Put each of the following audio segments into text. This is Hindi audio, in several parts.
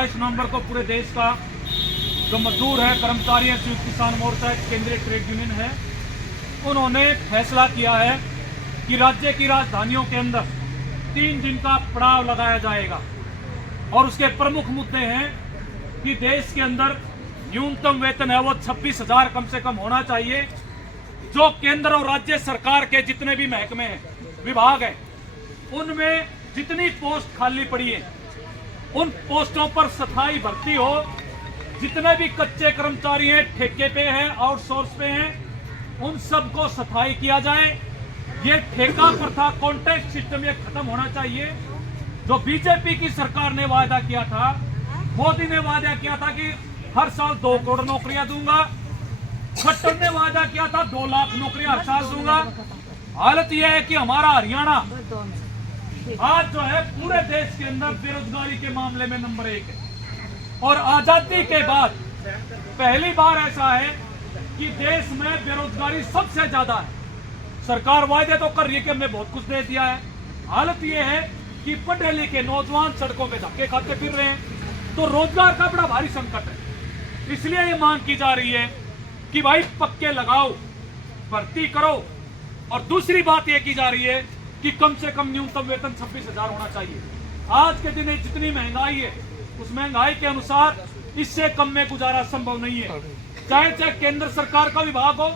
28 नवंबर को पूरे देश का जो मजदूर है, कर्मचारी है, संयुक्त किसान मोर्चा केंद्रीय ट्रेड यूनियन है, उन्होंने फैसला किया है कि राज्य की राजधानियों के अंदर 3 दिन का पड़ाव लगाया जाएगा। और उसके प्रमुख मुद्दे हैं कि देश के अंदर न्यूनतम वेतन है वो 26,000 कम से कम होना चाहिए। जो केंद्र और राज्य सरकार के जितने भी महकमे हैं, विभाग हैं, उनमें जितनी पोस्ट खाली पड़ी है उन पोस्टों पर स्थायी भर्ती हो। जितने भी कच्चे कर्मचारी हैं, ठेके पे हैं, आउटसोर्स पे हैं, उन सबको स्थायी किया जाए। ये ठेका प्रथा, कॉन्ट्रैक्ट सिस्टम ये खत्म होना चाहिए। जो बीजेपी की सरकार ने वादा किया था, मोदी ने वादा किया था कि हर साल 2 करोड़ नौकरियां दूंगा, खट्टर ने वादा किया था 2 लाख नौकरियां हर साल दूंगा। हालत यह है कि हमारा हरियाणा आज जो है पूरे देश के अंदर बेरोजगारी के मामले में नंबर 1 है। और आजादी के बाद पहली बार ऐसा है कि देश में बेरोजगारी सबसे ज्यादा है। सरकार वायदे तो कर रही है कि हमने बहुत कुछ दे दिया है। हालत यह है कि पढ़े लिखे नौजवान सड़कों पे धक्के खाते फिर रहे हैं, तो रोजगार का बड़ा भारी संकट है। इसलिए ये मांग की जा रही है कि भाई पक्के लगाओ, भर्ती करो। और दूसरी बात यह की जा रही है कि कम से कम न्यूनतम वेतन 26,000 होना चाहिए। आज के दिन जितनी महंगाई है, उस महंगाई के अनुसार इससे कम में गुजारा संभव नहीं है। चाहे केंद्र सरकार का विभाग हो,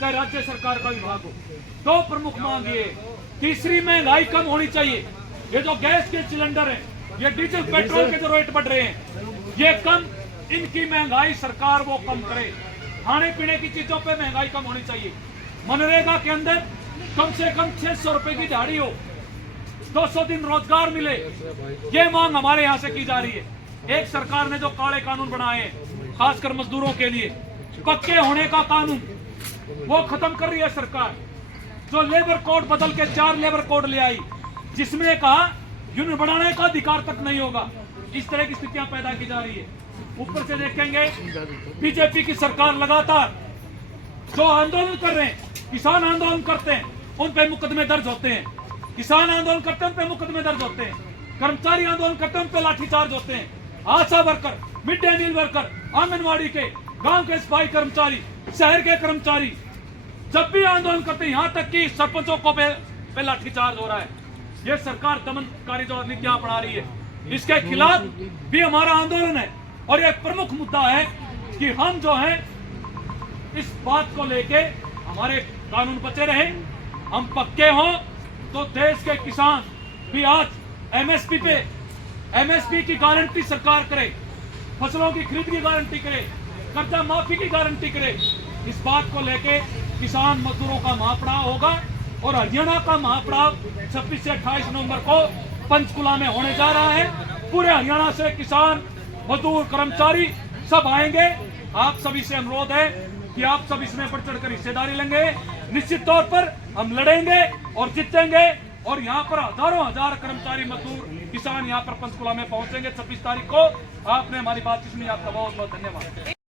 चाहे राज्य सरकार का विभाग हो। दो प्रमुख मांग ये, तीसरी महंगाई कम होनी चाहिए। ये जो गैस के सिलेंडर है, ये डीजल पेट्रोल के जो रेट बढ़ रहे हैं, ये कम, इनकी महंगाई सरकार वो कम करे। खाने पीने की चीजों पे महंगाई कम होनी चाहिए। मनरेगा के अंदर कम से कम 600 रुपए की दिहाड़ी हो, 200 दिन रोजगार मिले, ये मांग हमारे यहाँ से की जा रही है। एक सरकार ने जो काले कानून बनाए हैं खासकर मजदूरों के लिए, पक्के होने का कानून, वो खत्म कर रही है सरकार। जो लेबर कोड बदल के 4 लेबर कोड ले आई, जिसमें कहा यूनियन बनाने का अधिकार तक नहीं होगा। इस तरह की स्थितियां पैदा की जा रही है। ऊपर से देखेंगे बीजेपी की सरकार लगातार जो आंदोलन कर रहे हैं, किसान आंदोलन करते हैं, उन पे मुकदमे दर्ज होते हैं। किसान आंदोलन करते हैं, उन पे मुकदमे दर्ज होते हैं। कर्मचारी आंदोलन करते हैं, उन पे लाठीचार्ज होते हैं। Asha worker, mid day meal worker, anganwadi के, गांव के सफाई कर्मचारी, शहर के कर्मचारी जब भी आंदोलन करते हैं, यहाँ तक कि सरपंचों को पे लाठीचार्ज हो रहा है। ये सरकार दमनकारी जो नीतियां अपना रही है, इसके खिलाफ भी हमारा आंदोलन है। और एक प्रमुख मुद्दा है कि हम जो है इस बात को लेके हमारे कानून बचे रहे, हम पक्के हों तो देश के किसान भी आज एमएसपी की गारंटी सरकार करे, फसलों की खरीद की गारंटी करे, कर्जा माफी की गारंटी करे। इस बात को लेके किसान मजदूरों का महापड़ाव होगा। और हरियाणा का महापड़ाव 26 से 28 नवंबर को पंचकुला में होने जा रहा है। पूरे हरियाणा से किसान, मजदूर, कर्मचारी सब आएंगे। आप सभी से अनुरोध है कि आप सब इसमें बढ़ चढ़कर हिस्सेदारी लेंगे। निश्चित तौर पर हम लड़ेंगे और जीतेंगे। और यहाँ पर हजारों हजार कर्मचारी, मजदूर, किसान यहाँ पर पंचकुला में पहुंचेंगे 26 तारीख को। आपने हमारी बातचीत में, आपका बहुत बहुत धन्यवाद।